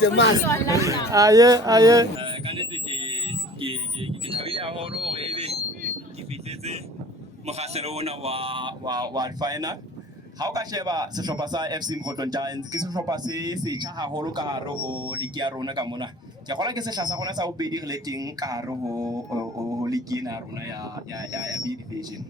it's a must. Aye. Ka nnete ke thabile haholo hore ebe ke fihletse mokgahlelo ona wa final. Ha o ka sheba sehlopha sa FC Mokhotlong Giants ke sehlopha se setjha haholo ka hare ho league ya rona ka mona. Ke kgola ke sehla sa rona sa bobedi re le teng ka hare ho league ena ya rona ya B division.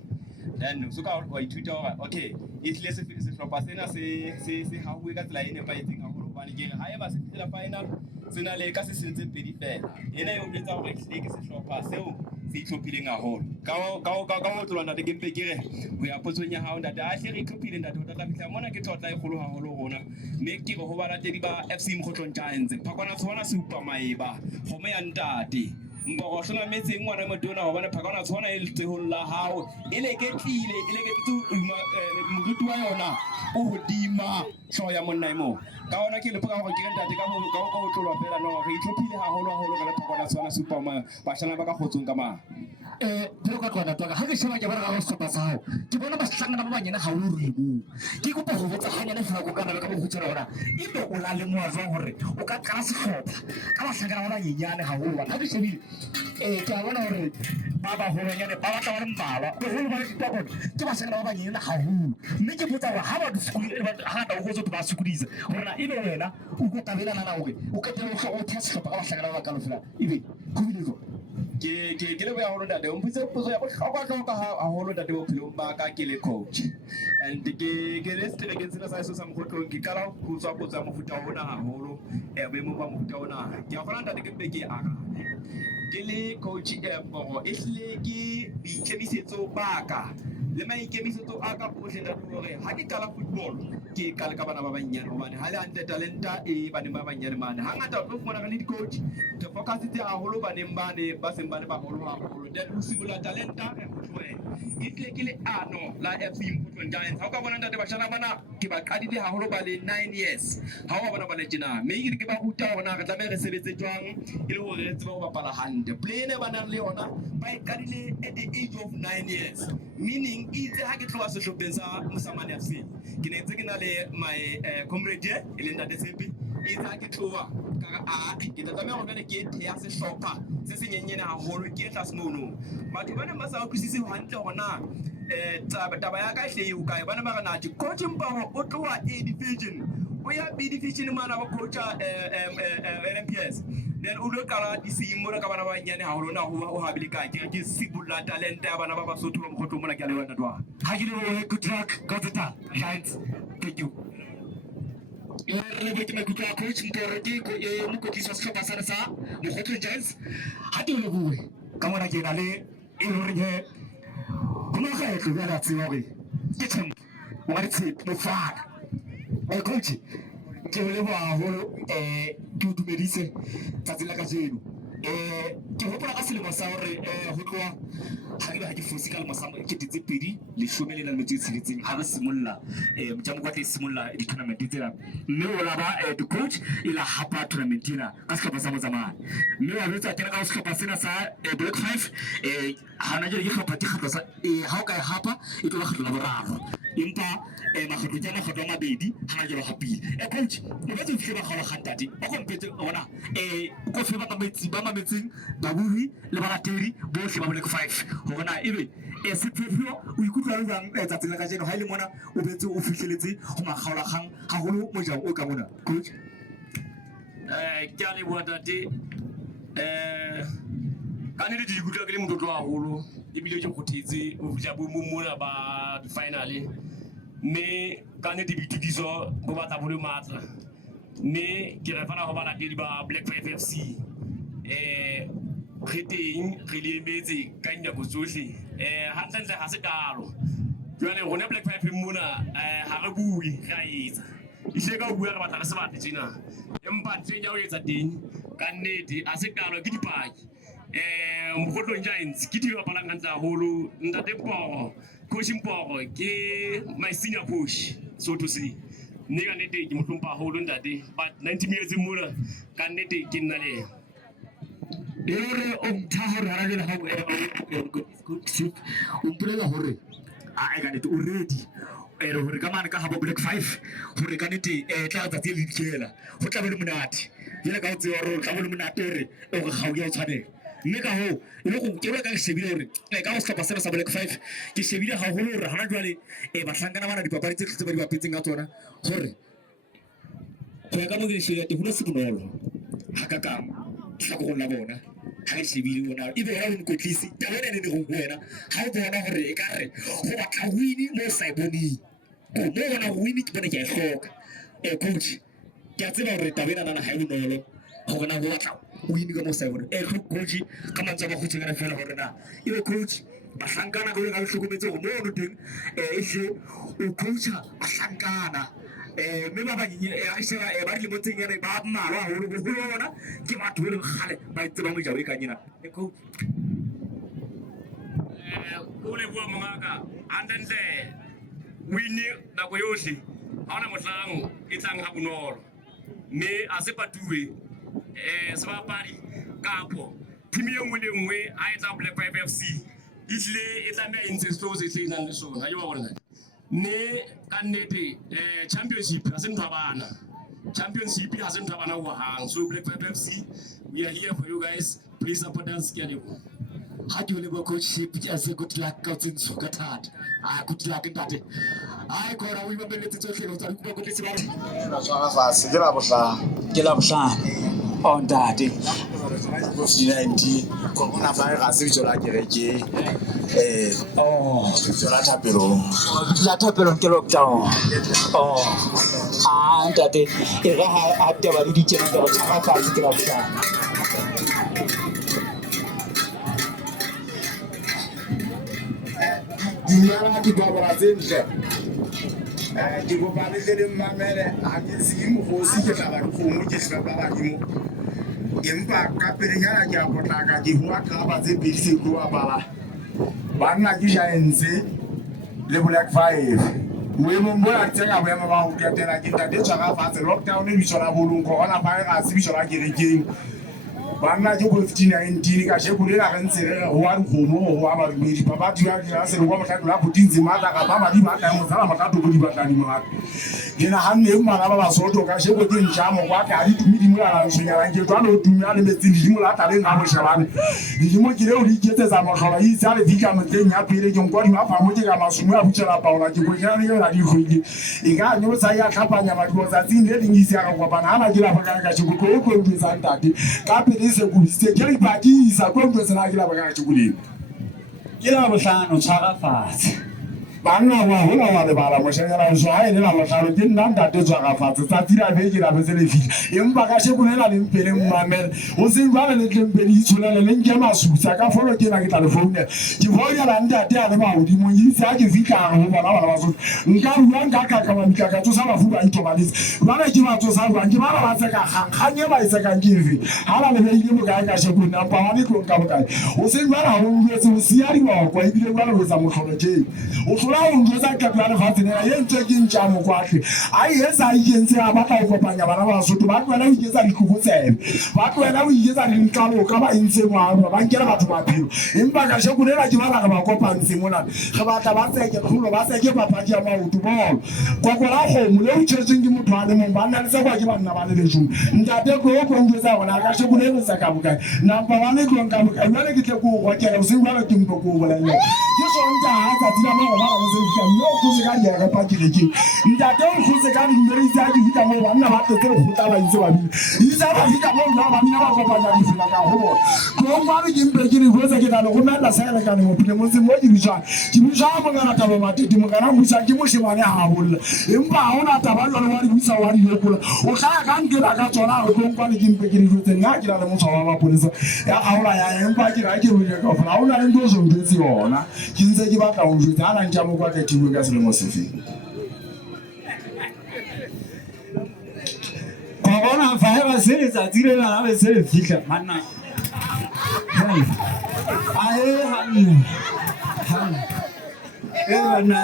Then so ka wa ithuta hore okay e tlile sehlopha sena se hauwe ka tsela e nepahetseng haholo hobane ke re haeba se fihla final se na le ka se sentse pedi fela ena e o etsa hore hlile ke sehlopha seo se itlhophileng haholo ka ho tlola ntate ke mpe ke re ho ya potsong ya hao ntate a hle re itlhophile ntate o tla fihla mona ke tlotla e kgolo haholo rona mme ke re ho balatedi ba FC Mokhotlong Giants phakwana tsona se upa maeba kgomo ya ntate mbo sona metseng ngwana motona hobane phakwana tsona e letsehong la hao e leketlile moruti wa yona o hodima hlooho ya monna emo ka ona ke lepoka hore ke ntate ka ho tlolwa fela no re itlhophile haholo ka phakwana tsona se upa bashana ba ka kgotsong ka ma pero ka tswana toka ha ke sheba ke bara ga sehlopha sa hao ke bona ba hlangana ba banyane ha o rebo ke kopa go botsa hanyane fela go kana ka go tsela hore ebe o la le moafa hore o ka qala sehlopha ka ba hlangana ba banyenyane ha o ba ha ke shebile ke a bona hore ba ba holonyane ba batla ba le mbala go holo ba le ditokolo ke ba hlangana ba banyenyane ha o mme ke botsa hore ha ba difukule ha ta go tsoto ba sukudisa hore ebe wena o go tabela nana hore o ka tela o tla sehlopha ka ba hlangana ba ka lo fela ebe go bile ke le boya holo ntate o mpitse potso ya bohlokwa haholo ntate bophelong ba ka ke le coach and ke le seterekeng sena sa eso sa Mokhotlong ke kala go tswa potso ya mofuta ona haholo boemo ba mofuta ona ke a kgona ntate ke mpe ke arabe ke le coach boro e hlile ke boikemisetso ba ka le maikemisetso a ka bohle ntate hore ha ke kala football ke kala ka bana ba banyane hobane ha le hantle talenta e baneng ba banyane mane hangata o tlo fumana ka le di-coach te focusitse haholo baneng bane ba seng ba le baholo haholo then o sibola talenta re tlohe e tle ke le ano la FC Mokhotlong Giants ha o ka bona ntate bashana bana ke ba qadile haholo ba le 9 years ha o bona ba le tjena mme ke ba ruta hore na re tlameha re sebetse jwang e le hore re tsebe ho bapala hantle play ne ba nang le yona ba e qadile at the age of 9 years meaning itse ha ke tloha sehlopheng sa Mosamane FC ke ne ntse ke na le my comrade e leng ntate Tshepi itse ha ke tloha ka ke tlameha hore jwale ke thea sehlopha se senyenyane haholo ke e tlase mono batho ba ne ba sa utlwisise hantle hore na taba ya ka hle o kae bana ba re nati coach Mpaho o tloha A division o ya B division mana ba coach NPS then o lo kala disimo ka bana ba nyane haholo na o habile ka ke sibulla talent ya bana ba Basotho ba Mokhotlong mona ke a le wena twa ha ke le good luck got it right thank you re botse maikutlo a coach Mpore ke mokotlisi wa sehlopha sa Mokhotlong Giants ha ke le bue ka mona ke na le e hore he bona ga e tlo ya tseba hore ke tshem o ga tshepe mo faka coach ke le bo haholo ke o dumedise tsatsi la ka jeno ke hopola ka selemo sa hore ho tloha ha ke fosi ka le mosamo ke ditse pedi le shome le na le metsi tshiletseng ha re simolla Ntja-Mokoatle simolla di tournament tsena mme o la ba the coach e la hapa tournament ena ka sehlopha sa Motsamane mme wa betsa kena ka sehlopha sena sa Black 5 hana jere ke hlopha ke khatlo sa ha o ka e hapa e tlo ba khatlo la boraro empa makgetlo tsena kgetlo a mabedi ha jelo hapile coach o batla ho fihleba kgala kgantati o kompetse ona ko fe ba mametseng baburi le balatedi bohle ba Black 5 hore na ebe sephefo o ikutlwa le jang tsatsing la ka jeno ha ile mona o betse o fihleletse ho makgaola kgang haholo mojao o ka mona coach ke a le bua tate ka ne di ikutlwa ke le motlotlo haholo ebile ke kgothetse o fihla boemong mona ba finale mme ka ne di boitukiso bo batla bo le matla mme ke re fana ho balatedi ba Black 5 FC re teng re le emetse ka nyako tsohle hantle ha se kalo jwale rona Black 5 mona ha re bue ra etsa ile ka bua re batla re se batle tjena empa ntle ya o etsa teng ka nnete a se kalo ke dipaki Mokhotlong Giants ke di bapalang hantle haholo ntate Mporo coach Mporo ke my senior coach so to say ne ka nnete ke mo hlompha haholo ntate but 90 minutes mona ka nnete ke nna le ere o mthaho rara le ha o mpulela hore a ka nnete o ready hore ka mane ka habo Black 5 hore ka nnete tla tsa tse le dikela ho tla be le monate jele ka o tseba gore ka bone monate gore o go ga o ya tshwanela mme ka ho ile go ke ka shebile gore ka go stop sena sa Black 5 ke shebile ga go gore hana jwale bahlankana bana dipapadi tse tse ba di bapetseng ka tsona gore go ya ka mo ke shebile te go se bonolo ha ka ka tla go la bona ha ke shebile bona e be ha o nkotlisi ta bona ne go wena ha o bona gore e ka re go batla wini mo sa boni go bona wini ke bona ke a hloka coach ke a tseba gore tabena nana ha e bonolo go bona go batla wini ka mo sa boni coach ka mantsa ba go tsena fela gore na e be coach bahlankana go le ga hlokometse go mo no teng e se o coacha bahlankana mme ba banyine a se ba le motseng ya ba mmalwa go go bona ke batho le gale ba itse ba mo jawe ka nyina coach o le bua mongaka andentle wini na go yohle ha ona motlang e tlang ha bonolo mme a se patuwe se ba padi kapo timi e nngwe le nngwe a etsa Black 5 FC itle e tla me intse sto se se nang le sona yo ba bona ne ka nnete championship ha se ntwa bana championship ha se ntwa bana go hang so Black 5 FC we are here for you guys please support us ke lebo ha ke le go coachship as a good luck ka tsintso ka thata good luck ntate ai kora o ibabeletse tsohle go tswa go go tseba tshwara fase ke la bohlano on ntate go fina ndi go bona fa ga se bitso la kereke bitso la thapelo ke lockdown ntate e ga ha taba le ditjena tsa batho ba fase ke la bohlano Diana di babara zentle di go ba le le mamele a ke se mo go se ke tla ba go mo ke se ba ba dimo empa ka pele nyana ke a potlaka ke bua ka ba tse pedi se go bala banna ke jaense le Black 5 we mo bona tsenga ba ba go ketela ke ta de tshwara fatshe lockdown e bitsola bolongo ona ba ga se bitsola kerekeng banna ke go 19 ka she bulela ga ntse re go wa dikgomo go wa badumedi ba ba dira dira se go motho la putinzi mata ka ba ba di ba ka mo tsala motho go di ba tla di mo gape dina hanne mmala ba ba soto ka she go di njamo kwa ka di tumidi mo la ntshenya la ke tswana o tumya le metsi di mo la ta le nga mo shabane di mo ke le o di ketse za mo tlhola yi tsale di ka mo teng ya pele ke ngwa di ma fa mo ke ka masumo ya butela paola ke go jana le la di khwedi e ga nyo sa ya tlhapanya ba di go tsa tsing le dingisi ya go bana hana ke la ba ka she go go di sa ntate ka pele se go se ke ba di sa go ntse na ke la ba ka she go di ke la bohlano tshwara fatshe banna wa hola wa le bala mo shanyana so ha ile la bohlano ke nna ntate tshwara fatshe tsa tira be ke la be se le fili empa ka she bonela le mpele mmamela o se ba le tlempedi itshulele le nke masutsa ka folo ke na ke tla le founa ke voya la ntate a le ba hodimo yi se a ke fika go bana ba so nka bua nka ka ba mika ka tsosa ba fuba itobalise bana ke ba tsosa ba ke bana ba tseka khanye ba tseka nkivi hala le be ile mo ka she bona pa ba ne ko nka bokae o se ba la ho ntse o siari ba kwa ibile ba le go tsa motlholo je o la o ntse ka plana fatshe ne ye ntse ke Ntja-Mokoatle ai yesa ikentse a ba ka kopanya bana ba Sotho ba tloela o iketsa dikubutsebe ba tloela o iketsa dintlalo ka ba intse ngwa ba nkela batho ba phelo empa ka she kulela ke ba ba kopantse mona ge ba tla ba tseke kgolo ba tseke papadi ya maoto bolo kokola go mo le o tshetseng ke motho a le mong ba nna le se kwa ke banna ba le lejong ntate go go ngwetsa bona ka she kulela sa ka bokae napa ba ne go nka bokae le ke tle go go kela o se ngwa ke mpo go bolella ke so nta ha tsa tira ba ba se ka no go se ka ya pa ke ke ntate o go se ka ndere tsa ke fita mo banna ba tle go go taba itse ba bi isa ba fika mo ba banna ba go ba ja di fila ka go go ma re ke mpe ke re go se ke na go na la sa le ka mo pile mo se mo di bitsa ke bitsa mo ngana taba matiti mo ngana mo sa ke mo shebane ha bolla empa ha ona taba le wa di bitsa wa di yokola o ga ka nkela ka tsona go kwa le ke mpe ke re go tse nna ke la le mo tshwa ba polisa ya gaola ya empa ke ra ke bo ka fa ona le ntlo zo ntse yona ke ntse ke ba ka o jutsa ana Ntja-Mokoatle tiwe ka selemo sefe bona fa ba se le tsa dire la ba se le fitla manna ai han bana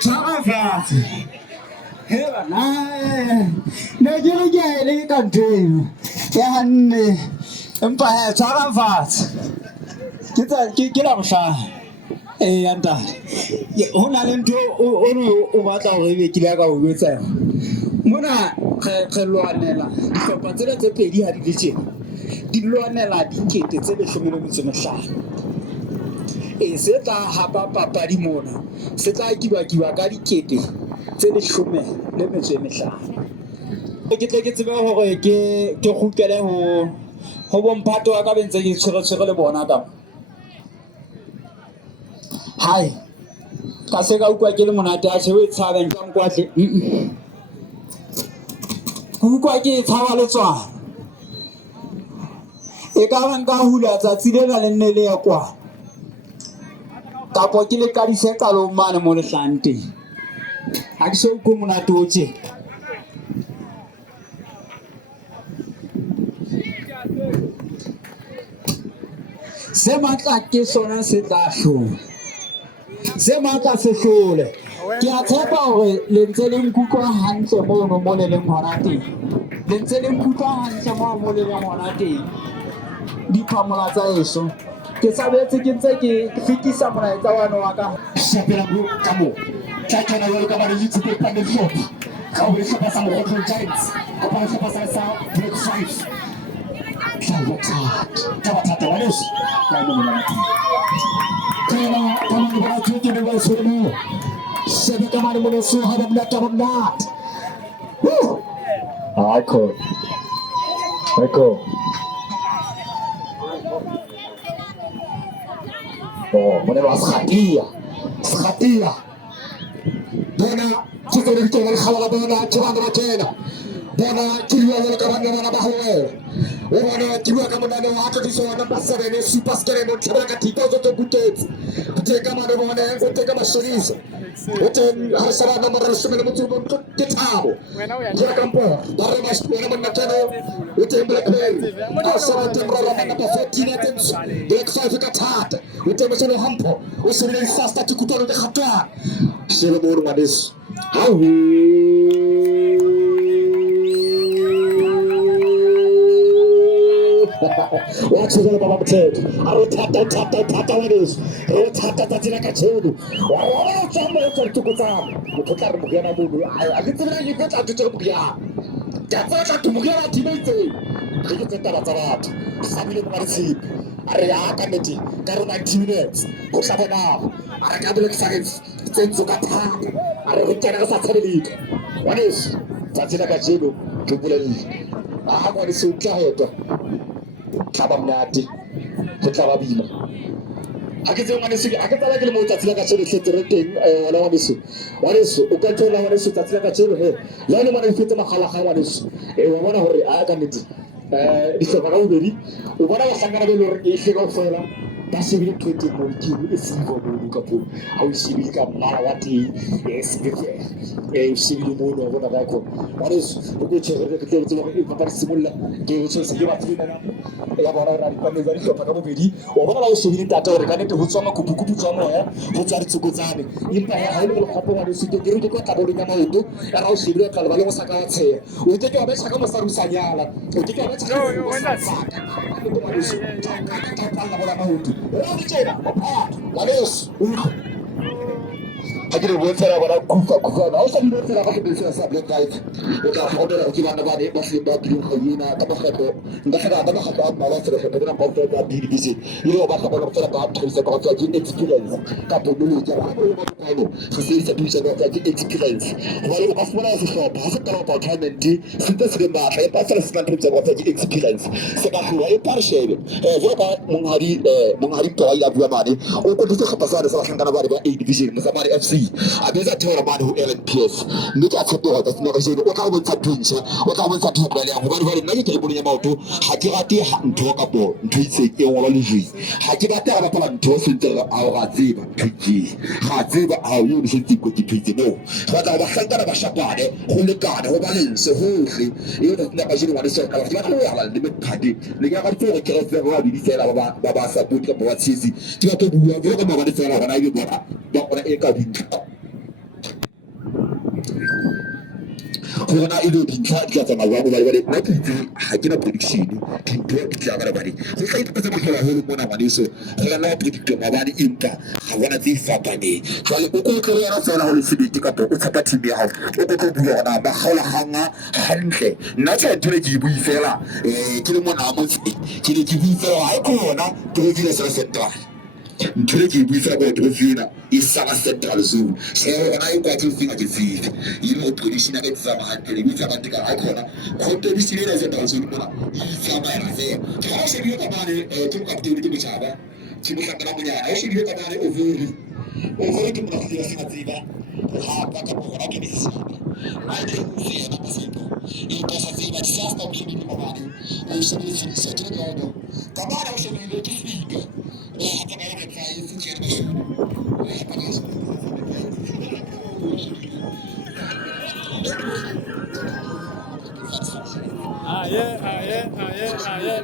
tshwara fatshe bana ne ke re ke ile ka nteno ya hanne empa ya tshwara fatshe ke la bohlano anta ho na le ntho o batla go be ke la ka o betsa mona re lwanela dihlopha tsena tse pedi ha di le tjena di lwanela dikete tse 15. Se tla hapa papadi mona se tla kiba ka dikete tse 15. Ke tle ke tsebe hore ke kgutlele ho bomphato wa ka be ntse ke tshwere le bona ka hai ka se ka utlwa ke le monate a tshebe tshabeng ka Mokhotlong utlwa ke tshaba letswana e ka ba nka hula tsatsi lena le nne le ya kwa kapo ke le kadise qalong mane mo lehlang teng ha ke se utlwe monate o tjena se matla ke sona se tla hlola se matla se hlole ke a tshepa hore le ntse le nkutlwa hantle mono mo le leng hona teng le ntse le nkutlwa hantle mo le leng hona teng diphamola tsa eso ke sabetse ke ntse ke fetisa molaetsa wa ka Shapela group ka mo tla kena jwalo ka ba le dithuto ka dihlopha ka ho dihlopha sa Mokhotlong Giants ka ba dihlopha sa Black 5 Tata wanos ka mo na kaya kama ni ba tuki ni ba sumo sabi kama ni mo so habang natabang Ako muna ba sakatiya bona kikore ko wal khala bona chana tena bona kiliwa wala kabanga mana bahawel Wana tiwa kama nane watu tisona basare ne superstar no chaka titozo to butet kuteka mane mone kuteka mashirizo uten harsara na mara shumene mutu no kitabo kira kampo dare mashwana manna tano uten blackberry harsara timra na pa 14 items black 5 katata uten mashano hampo usire sasta tikutoro de khatwa shelo boru madis Watch it about the tape. I will tata like this. I will tata like a child. Oh, somebody to go down. You put that Mugana movie. I get to you put out to Mugia. That's what to Mugia Timothy. You get that out. Somebody to sleep. I committee. There are 19 minutes. Go now. I can't look science. It's a Kata. I will tell us a lead. What is that's like a child? I want to see Kaheta. Kabamnati, Kababina. I can tell you, I can tell you that like a celebrating one is Ukato, one is that's like a children. Learn what is fit Mahalaha one is a one of the Aganity. It's a very what I was saying, if you go for Passively 20 Monkey is for Mukapu. How she become Marawati, yes, civil moon or what I call. What is which Simula gave us a or what else we that organic to Husama Kupu somewhere, which are to Guzani. In I will hop on to the Yamato, and how she will Calvalo Saka. We take your best Sakama Sayala, we take your best. I didn't work for about Kuka. I also worked for a business of the life. With a holder of Kivanabadi, Muslim Babu, Havina, Tabaco, Nakada, Malasa, the Grand Porter, BBC. You know about the contract experience. Capable to see the piece of the experience. Well, of what I saw, Pascal about Hamilton, Sintas Rimba, a pastor of the experience. Second, a partial. What about Mungari Toya Guamani, or could you have passed as a division, Samari FC? I mean, that tell a man who LNPF. Look at the door that's never said what I want to twins, what I want to do, but I'm very negative about to Hakirati and talk about twins, Eology. Hakirata upon Tosin, our Ziba, PG. Haziba, our university could be pretty no. But I was thinking of a Shabade, Holy God, who balance, wholly, you don't never see what is a limit party. The other two kills the world, he said about Babasa, put up what's easy. You have to do a very good fellow when I do that. Kuna ido pinta dia sama wangu bali napi hakina prediction pintu kia gara bali. Sasa itu pasal masalah hulu mona maniso. Kalau na prediction mabani impa bona tse fapaneng jwale o ko tlo yena fela ho le sebete kapa o tshepa team ya hao o ko tlo bua hona ba kgaola hanga hantle nna tse ntho le ke bui fela ke le mona mo ke le ke bui fela ha ke hona ke go dira se central ntho le ke bui fela ba tlo fina isaba central zone se hona e kwa tlo finga ke file imo position ya ke tsama hantle le bitsa ba tika ha khona go to di sile central zone bona isaba ya se ha se di ka bane ke mo kapteni ke bitshaba ke mo hlakana monyana e se di ka bane over ke mo hlakana se matsiba ha ba ka bona ke di ai ke se na pasipo e ka sa tseba tsasta o se di mo bane o se di se ke no ka bana o se di ke figa e ka bana ke tsa e se Aye, aye, aye, aye.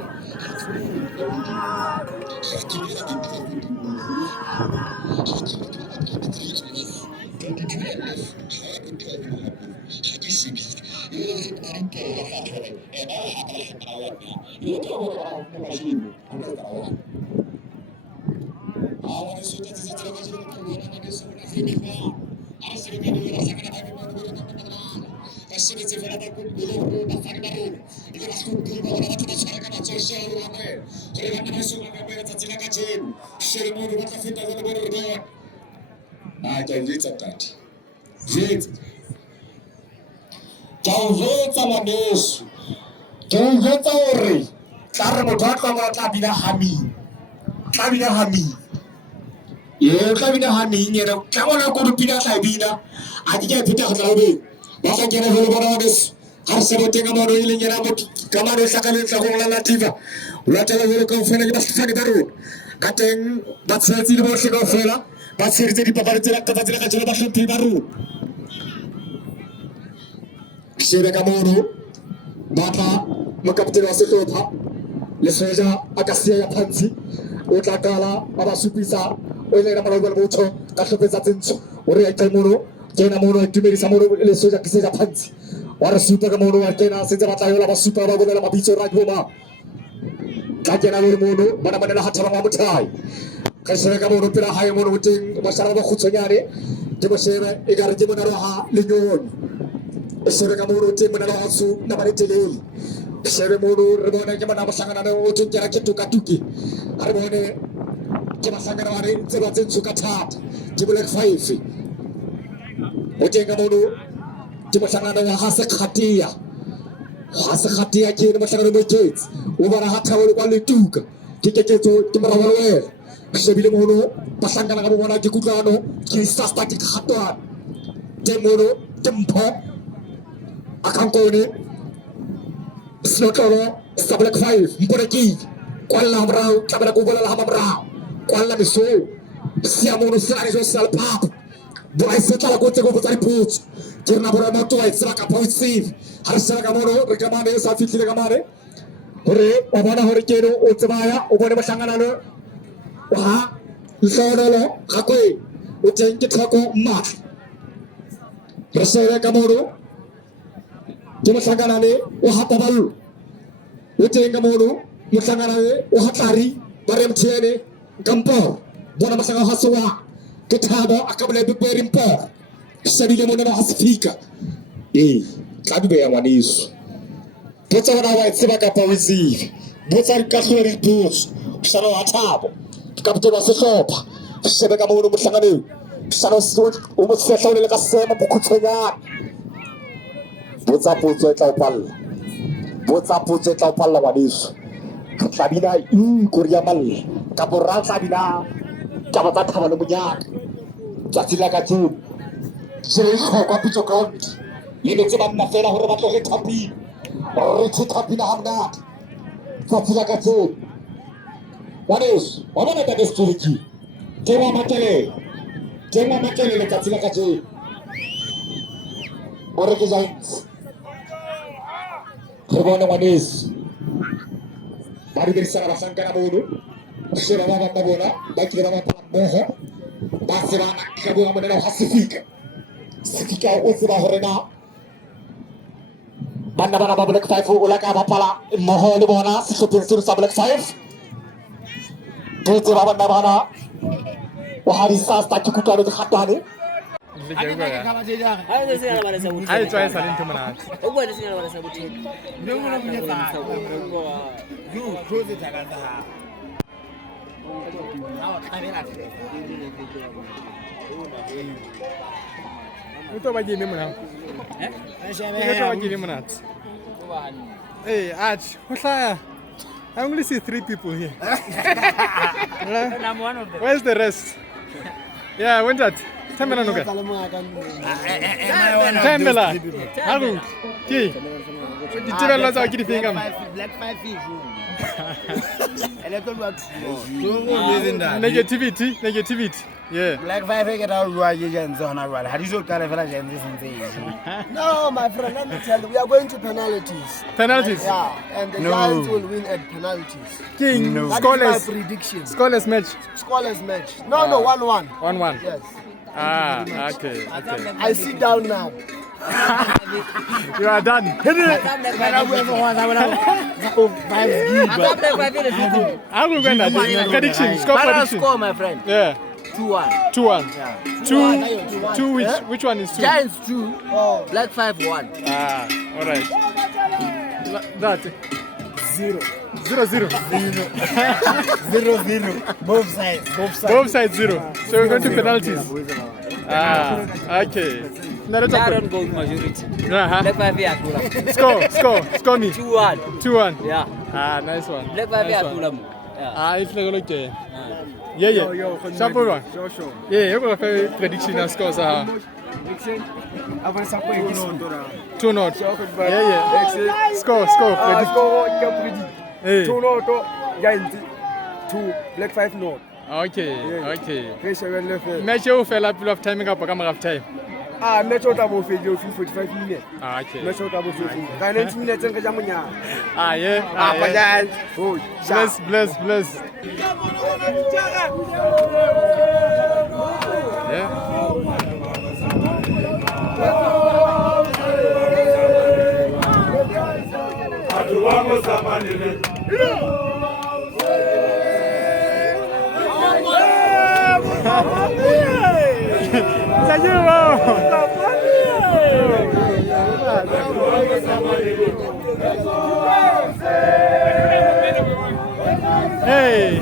Jwetsa ngwaneso ke o jwetsa hore tla re motho a tloga tla bina haming tla bina haming tla bina haming ene tla bona ko re pina tla bina a ke ke pheta go tla be ba tla kena jole bona ngwaneso ga re se bo teng mo ile nyena mo ka mano tla ka le tla go la nativa o latela jole ka ofela ke ba sefane ba rona ka teng ba tshetse le bohle ka ofela ba tshetse dipapadi tsela ka tsela ka jole ba hlomphe ba rona shebe ka mono bapha mokapteni wa sehlopha lesoja a ka siya ya phansi o tla kala ba ba supisa o ile na malobelo motho ka hlopetsa tsentsho o re a mono kena mono a tumedisa mono lesoja ke se ja phansi wa re supa ka mono wa kena se tsa batla yola ba supa ba gobela mabitso ra goma ka kena le mono bana bana ha thaba ba mothai ka shebe ka mono pela hae mono teng ba shara ba khutsonyane ke bo shebe e ka re ke mona ha lenyoni shebe ka mono teng mona la su na ba telele shebe mono re bona ke bana ba hlangana o tshwara ke tuki re bone ke ba hlangana ba re tse ba tse ka thata ke black 5 o teng ka mono ke ba hlangana ya ha se khatia ke mo hlangana mo tshetse o bona ha thabo le kwa le tuka ke ke mara wa le shebile mono ba hlangana ka bona ke kutlano ke sasta ke khatwana te mono tempo akankone Snotoro, sa Black 5, Mporeki, Kuala Mrao, Tabla Kuala Hamamrao, Kuala Miso, Siamono Sarijo Salpap, Boy Sutala Kotego Put, Jirnabora Moto, Saka Point Steve, Harsagamono, Recamane, Safi Gamare, Hore, Obana Hurricane, Utamaya, Obana Sangano, Waha, Sodolo, Hakwe, Utank Tako, Mat, Rasera Gamoro. Jema sanganane wahapabalu utenga mono musanganane wahatari barem tiene gampo bona masanga haswa ketabo akabule berimpo sabile mono hasifika kabibe ya mwanisu botsa wana wa tseba ka pawisi botsa ka hlori boots sano hatabo kapiteni wa sehlopha shebe ka mono musanganane sano o mo sehla le ka sema bokhutsonyana botsa potso e tla o palla wa diso tla bina korea malle ka borra tla bina ka batla thaba le monyaka tla tsila ka tseo se go kwa pitso ka le le tseba nna fela hore ba tlo re thapi re thapi na hamna tla tsila ka tseo wa diso wa bona ka distriki ke wa makele le ka tsila ka tseo ore ke jaitsi Rebona Manis Bari Bersara Basangana Mono, Shirama Mabona, Bakirama Moho, Basirana Kabuna Pacific, Sika Usiba Horena, Bandabana Black 5, Ulaka Pala, Moho Libona, Supin Sur Black 5, Tutu Bandabana, wa disaster ke kutlwano dikgatwane I try selling to Manat. Ito ba gini mo na? Ito ba gini mo na? Hey, Arch, what's that? I only see 3 people here. And I'm one of them. Where's the rest? Yeah, when that? Tamela nuga. Tamela. Haru. Ki. Ditira la za kidi fingam. Black 5 feet. Negativity. Yeah. Black 5 get out right again. So now, how do you call it? No, my friend, let me tell you, we are going to penalties. Penalties. Yeah, and the Giants will win at penalties. King. That Scoreless. is my prediction. Scoreless match. Scoreless match. No, 1-1. 1-1. Yes. Ah, okay. I sit down now. You are done. Hit it. How we win that? Prediction. Score prediction. Score, my friend. Yeah. 2-1. 2-1. Yeah. 2 which one is 2? Giants 2. Black 5-1. Ah, all right. That 0. 0-0. 0-0. Both sides. Both sides 0. So we're going to penalties. Ah, okay. Darren goal majority. Black 5 yeah. Score me. 2-1. 2-1. Yeah. Ah, nice one. Black 5 yeah. Ah, it's like okay. Yeah. Sample one. Sure. Yeah, you got a prediction and scores. 2-0. Yeah. Score. Predict. Hey. 2-0. Giants 2. Black 5 no. Okay. Pressure left. Match you fell up of timing up a camera of time. Match out about 45 minutes. Ah, okay. Match out about 50. 90 minutes and Kajamunya. Ah, yeah. Giants. Oh, Bless. Yeah. Hey.